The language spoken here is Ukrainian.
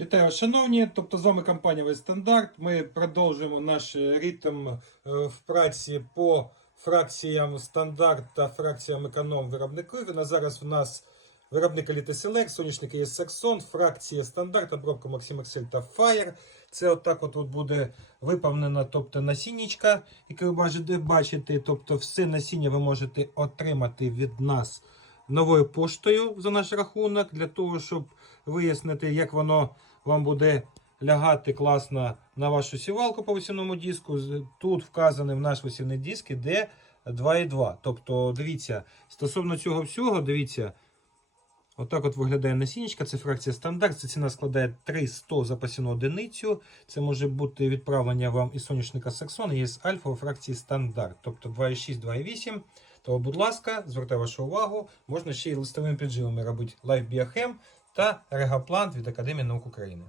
Вітаю, шановні. Тобто з вами компанія «Весь стандарт. Ми продовжуємо наш ритм е, в праці по фракціям стандарт та фракціям економ виробників. І на зараз в нас виробник Select, соняшник є Saxon, фракція стандарт, обробка Maxim Excel та Fire. Це отак от, от буде виповнена тобто, насіннячка, яке ви бачите. Тобто все насіння ви можете отримати від нас новою поштою за наш рахунок, для того, щоб вияснити, як воно вам буде лягати класно на вашу сівалку по висівному диску. Тут вказаний в наш висівний диск іде 2,2. Тобто, дивіться, стосовно цього всього, дивіться, отак от виглядає насіннячка, це фракція стандарт. Ця ціна складає 300 за пасівну одиницю. Це може бути відправлення вам із соняшника Саксон, і з альфа у фракції стандарт. Тобто 2,6, 2,8. То, будь ласка, звертаю вашу увагу, можна ще й листовими підживами робити Biochem та Регаплант від Академії наук України.